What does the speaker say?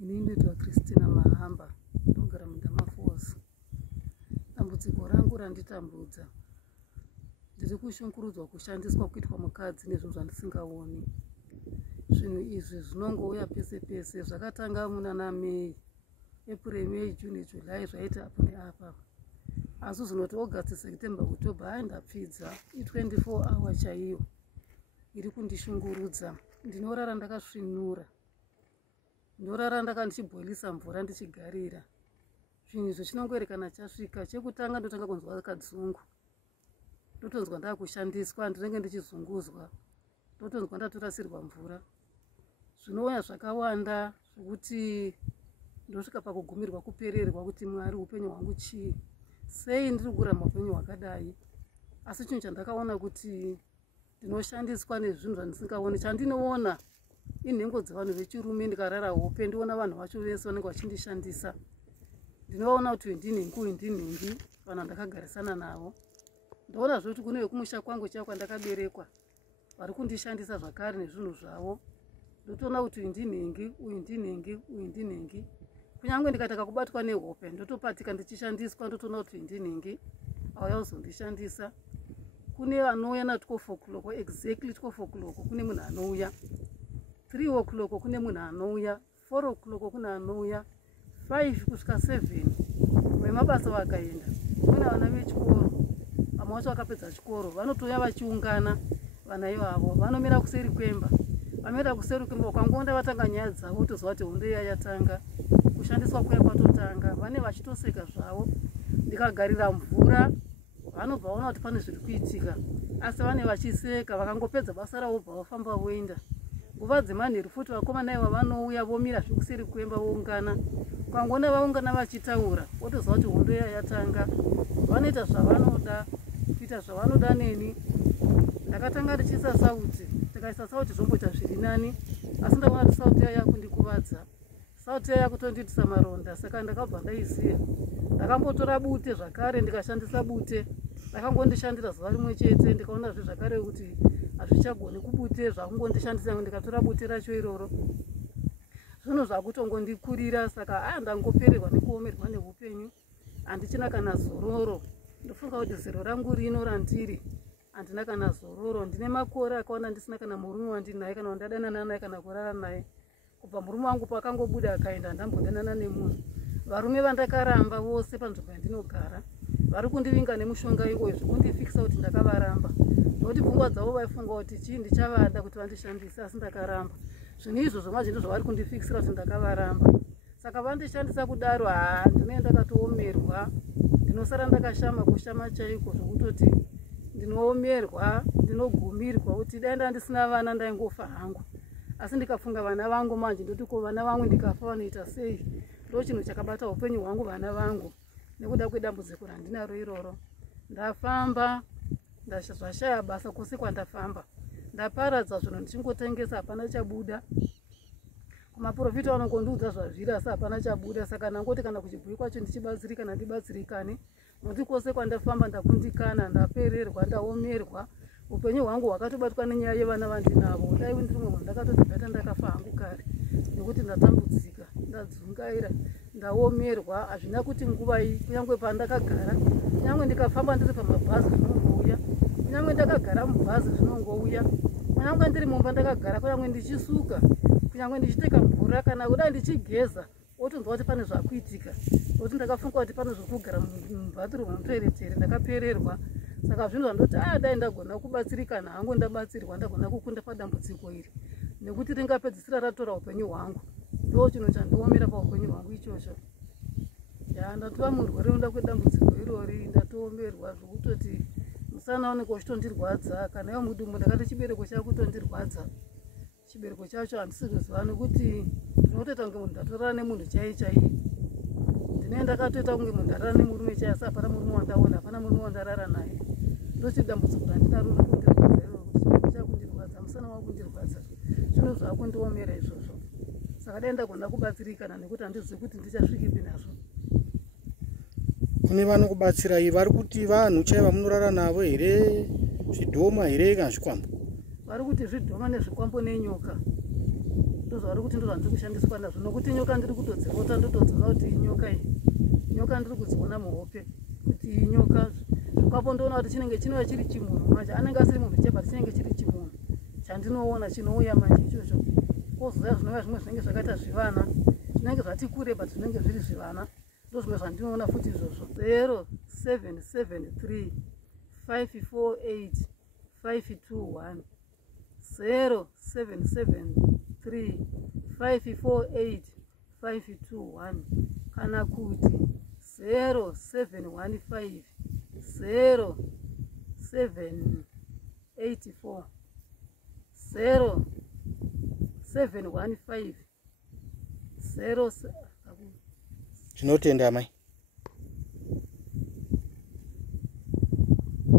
Ninaitwa Christina Mahamba, ndinogara muNdama Falls. Dambudziko rangu randitambudza ndiri kushungurudzwa kushandiswa kuitwa mukadzi nezvinhu zvandisingaoni. Zvinhu izvi zvinongouya pese pese. Zvakatanga munana Mei, April, May, June, July zvaita apo neapa. Asi zvinoti August, September, October ndapfidza. 24 hour chaiyo iri kundishungurudza. Ndinorara ndakasvinura. Ndorara ndichibhoilisa mvura ndichigarira. Zvinhu izvo chinongoerekana chasvika. Chekutanga ndotanga kunzwa kadzungu. Ndotonzwa ndakushandiswa, ndinenge ndichizunguzwa. Ndotonzwa ndatorasirwa mvura. Zvinouya zvakawanda zvokuti ndosvika pakugumirwa kupererwa kuti Mwari upenyu hwangu chii? Sei ndiri kurarama upenyu hwakadai? Asi chinhu chandakaona kuti ndinoshandiswa nezvinhu zvandisingaoni. Chandinoona inhengo dzevanhu vechirume, ndikarara hope ndiona vanhu vacho vese vanenge vachindishandisa. Ndinoona kuti ndinhengi vanhu ndakagarisana navo. Ndaona kuti kune vekumusha kwangu chaiyo kwandakaberekwa vari kundishandisa zvakare nezvinhu zvavo. Ndotoona kuti ndinhengi, uyu ndinhengi. Kunyange ndikataka kubatwa nehope ndotopatika ndichishandiswa, ndotoona kuti ndinhengi auya kuzondishandisa. Kune vanouya na 12 o'clock, exactly 12 o'clock kune munhu anouya. 3 o'clock kune munhu anouya. 4 o'clock kune anouya. 5 kusvika 7 vemabasa vakaenda. Kune vana vechikoro, vamwe vacho vakapedza chikoro, vanotouya vachiungana. Vana ivavo vanomira kuseri kwemba. Vamira kuseri kwemba ukangoenda vatanga nyaya dzavo toziva kuti hondo iya yatanga. Kushandiswa kuya kwatotanga. Vane vachitoseka zvavo. Ndikagarira mvura vanobva vaona kuti pane zviri kuitika. Asi vane vachiseka, vakangopedza basa ravo bva vafamba voenda. Nguva dzemanheru futi vakomana iva vanouya vomira zvekuseri kwemba voungana. Ukangoona vaungana vachitaura wotoziva kuti hondo iya yatanga. Vanoita zvavanoda, kuita zvavanoda neni. Ndakatanga ndichiisa sauti, ndikaisa sauti zvomboita zviri nani, asi ndaona kuti sauti iya yakundikuvadza. Sauti iya yakutondiitisa maronda, saka ndakabva ndaisiya. Ndakambotora bute zvakare ndikashandisa bute. Ndakangondishandira zuva rimwe chete, ndikaona zvakare kuti hazvichagoni kubute zvakungondishandisa, ndikatora bute racho iroro. Zvinhu zvakutongondikurira, saka ndangopererwa nekuomerwa neupenyu. Handichina kana zororo. Ndofunga kuti zero rangu rino randiri handina kana zororo. Ndine makore akawanda ndisina kana murume wandinaye, kana wandadanana naye, kana kurara naye. Kubva murume wangu pakangobuda akaenda, ndambodanana nemunhu. Varume vandakaramba vose panzvimbo yandinogara vari kundivinga nemushonga iwoyo zvokundifikisa kuti ndakavaramba. Nokuti pfungwa dzavo vaifunga kuti chii ndichavada kuti vandishandise, asi ndakaramba. Zvinhu izvozvo mazvo ndizvo vari kundifikisira kuti ndakavaramba. Saka vandishandisa kudaro, ndinenge ndakatoomerwa. Ndinosara ndakashama kushama chaiko zvokutoti ndinoomerwa, ndinogumirwa kuti dai ndandisina vana ndaingofa hangu. Asi ndikafunga vana vangu manje ndoti ko vana vangu ndikafa vanoita sei? Ndo chinhu chakabata upenyu hwangu vana vangu. Nekuda kwedambudziko randinaro iroro. Ndafamba, zvashaya basa kwose kwandafamba. Ndaparadza zvinhu ndichingotengesa, hapana chabuda. Kumaprofita vanongondiudza zvazviri asi hapana chabuda. Saka nangoti kana kuchibhuyi kwacho ndichibatsirikana ndibatsirikane. Nokuti kwose kwandafamba ndakundikana, ndapererwa, ndaomerwa. Upenyu hwangu hwakatobatwa nenyaya yevana vandinavo. Dai ndiri mumwe munhu ndakatozibata ndakafa hangu kare. Nekuti ndatambudzika, ndadzungaira, ndaomerwa. Hazvina kuti nguva iyi, kunyange pandakagara, kunyange ndikafamba ndiri pamabhazi zvinongouya, kunyange ndakagara mubhazi zvinongouya, kunyange ndiri mumba ndakagara, kunyange ndichisuka, kunyange ndichiteka mvura, kana kudai ndichigeza, wotonzwa kuti pane zvakuitika. Nokuti ndakafunga kuti pane zvokugara mubhatirumu mutoiretere, ndakapererwa. Saka zvinhu zvandoti dai ndagona kubatsirikana hangu ndabatsirwa, ndagona kukunda padambudziko iri. Nekuti ringapedzisira ratora upenyu hwangu. Ndo chinhu chandiomera paupenyu hwangu ichocho. Ndatova murwere unoda kwedambudziko irori, ndatoomerwa zvokutoti musana unenge uchitondirwadza. Kana iwe mudumbu ndakati chibereko chakutondirwadza. Chibereko chacho handisi kuziva nekuti ndinotoita kunge munhu ndatorara nemunhu chaiye. Ndine ndakatoita kunge munhu ndarara nemurume chaiye, asi hapana murume wandaona, hapana murume wandarara naye. Ndochiti dambudziko randinaro riri kundirwadza iroro, kuti chibereko chakundirwadza, musana wakundirwadza. Zvinhu zvakundiomera izvozvo. Saka dai ndagona kubatsirikana nekuti handizivi kuti ndichasvikipi nazvo. Kune vanokubatsirai vari kuti vanhu chaiva munorara navo here, zvidhoma here kana zvikwambo? Vari kuti zvidhoma nezvikwambo nenyoka. ndozvauri kuti ndozvandiri kushandiswa nazvo, nokuti nyoka ndiri kutodzirota ndotodziona kuti inyoka iyi. Nyoka ndiri kudziona muhope kuti inyoka, zvikwapo ndoona kuti chinenge chinova chiri chimunhu manje, anenge asiri munhu chebva chinenge chiri chimunhu chandinoona chinouya manje ichocho. Kozouya zvinova zvimwe zvinenge zvakaita zvivana, zvinenge zvati kure but zvinenge zviri zvivana, ndozvimwe zvandinoona futi izvozvo. 0773 548 521 0773 548 521 kana kuti 0715 0784 0715 Tinotenda mai.